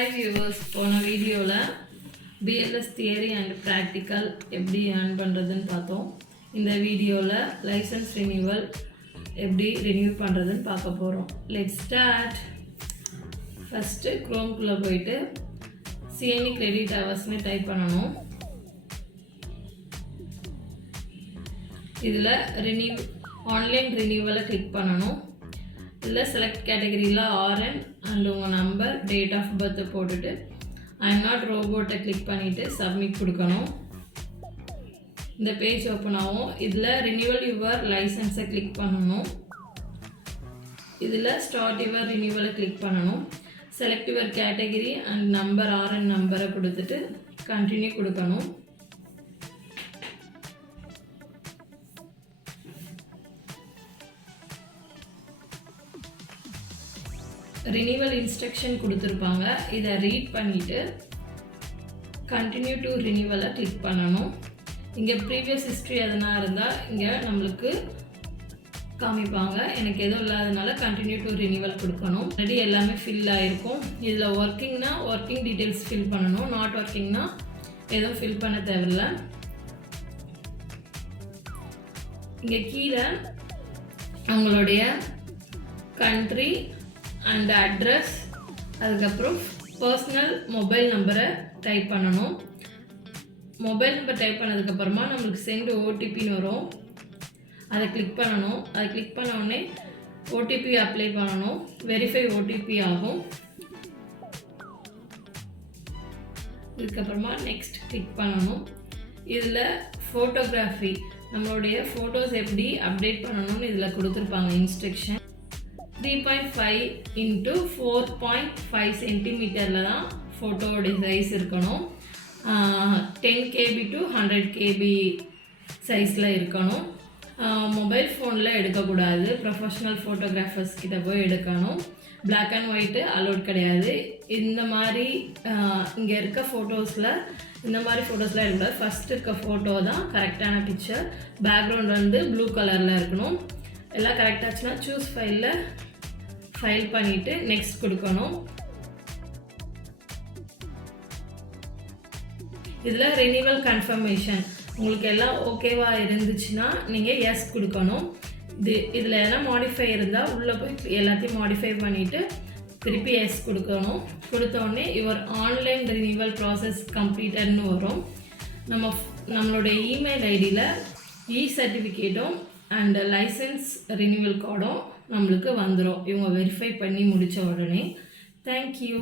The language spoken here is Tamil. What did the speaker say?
Hi viewers, போன வீடியோவில் BLS தியரி அண்ட் ப்ராக்டிக்கல் எப்படி ஏர்ன் பண்ணுறதுன்னு பார்த்தோம். இந்த வீடியோவில் லைசன்ஸ் ரினியூவல் எப்படி ரினியூ பண்ணுறதுன்னு பார்க்க போகிறோம். Let's start. ஃபஸ்ட்டு க்ரோம்குள்ளே போயிட்டு CNE கிரெடிட் ஹவர்ஸ்னு டைப் பண்ணணும். இதில் ஆன்லைன் ரினியூவலை கிளிக் பண்ணணும். இதில் செலக்ட் கேட்டகரியில் RN அண்ட் உங்கள் நம்பர், டேட் ஆஃப் பர்த்தை போட்டுட்டு ஐம் நாட் ரோபோட்டை கிளிக் பண்ணிவிட்டு சப்மிட் கொடுக்கணும். இந்த பேஜ் ஓப்பன் ஆகும். இதில் ரினியூவல் யுவர் லைசன்ஸை கிளிக் பண்ணணும். இதில் ஸ்டார்ட் யுவர் ரினியூவலை கிளிக் பண்ணணும். Select your category and number, RN நம்பரை கொடுத்துட்டு கண்டினியூ கொடுக்கணும். ரினியூவல் இன்ஸ்ட்ரக்ஷன் கொடுத்துருப்பாங்க. இதை ரீட் பண்ணிவிட்டு கண்டினியூ டு ரினியூவலை கிளிக் பண்ணணும். இங்கே ப்ரீவியஸ் ஹிஸ்ட்ரி எதனா இருந்தால் இங்கே நம்மளுக்கு காமிப்பாங்க. எனக்கு எதுவும் இல்லாதனால கண்டினியூ டு ரினியூவல் கொடுக்கணும். ஆல்ரெடி எல்லாமே ஃபில் ஆகிருக்கும். இதில் ஒர்க்கிங்னா ஒர்க்கிங் டீட்டெயில்ஸ் ஃபில் பண்ணணும். நாட் ஒர்க்கிங்னா எதுவும் ஃபில் பண்ண தேவையில்லை. இங்கே கீழே அவங்களுடைய கண்ட்ரி அண்ட் அட்ரஸ், அதுக்கப்புறம் பர்சனல் மொபைல் நம்பரை டைப் பண்ணணும். மொபைல் நம்பர் டைப் பண்ணதுக்கப்புறமா நம்மளுக்கு சென்ட் ஓடிபின்னு வரும். அதை கிளிக் பண்ணணும். அதை கிளிக் பண்ண உடனே ஓடிபி அப்ளை பண்ணணும். வெரிஃபை ஓடிபி ஆகும். இதுக்கப்புறமா நெக்ஸ்ட் கிளிக் பண்ணணும். இதில் ஃபோட்டோகிராஃபி, நம்மளுடைய ஃபோட்டோஸ் எப்படி அப்டேட் பண்ணணும்னு இதில் கொடுத்துருப்பாங்க இன்ஸ்ட்ரக்ஷன். 3.5 into 4.5 சென்டிமீட்டரில் தான் ஃபோட்டோவோடைய சைஸ் இருக்கணும். 10 KB to 100 KB சைஸில் இருக்கணும். மொபைல் ஃபோனில் எடுக்கக்கூடாது. ப்ரொஃபஷ்னல் ஃபோட்டோகிராஃபர்ஸ் கிட்ட போய் எடுக்கணும். பிளாக் அண்ட் ஒயிட்டு அலோட் கிடையாது. இந்த மாதிரி இங்கே இருக்க ஃபோட்டோஸில் இந்த மாதிரி ஃபோட்டோஸ்லாம் எடுக்கக்கூடாது. ஃபஸ்ட்டு இருக்க ஃபோட்டோ தான் கரெக்டான பிக்சர். பேக்ரவுண்ட் வந்து ப்ளூ கலரில் இருக்கணும். எல்லாம் கரெக்டாச்சுன்னா சூஸ் ஃபைல் பண்ணிவிட்டு நெக்ஸ்ட் கொடுக்கணும். இதில் ரினியூவல் கன்ஃபர்மேஷன் உங்களுக்கு எல்லாம் ஓகேவாக இருந்துச்சுன்னா நீங்கள் எஸ் கொடுக்கணும். இதில் எல்லாம் மாடிஃபை இருந்தால் உள்ளே போய் எல்லாத்தையும் மாடிஃபை பண்ணிவிட்டு திருப்பி எஸ் கொடுக்கணும். கொடுத்தோடனே யுவர் ஆன்லைன் ரினியூவல் ப்ராசஸ் கம்ப்ளீட்டட்னு வரும். நம்மளுடைய இமெயில் ஐடியில் சர்டிஃபிகேட்டும் அண்ட் லைசன்ஸ் ரினியூவல் கார்டும் நம்மளுக்கு வந்துடும். இவங்க வெரிஃபை பண்ணி முடித்த உடனே. தேங்க்யூ.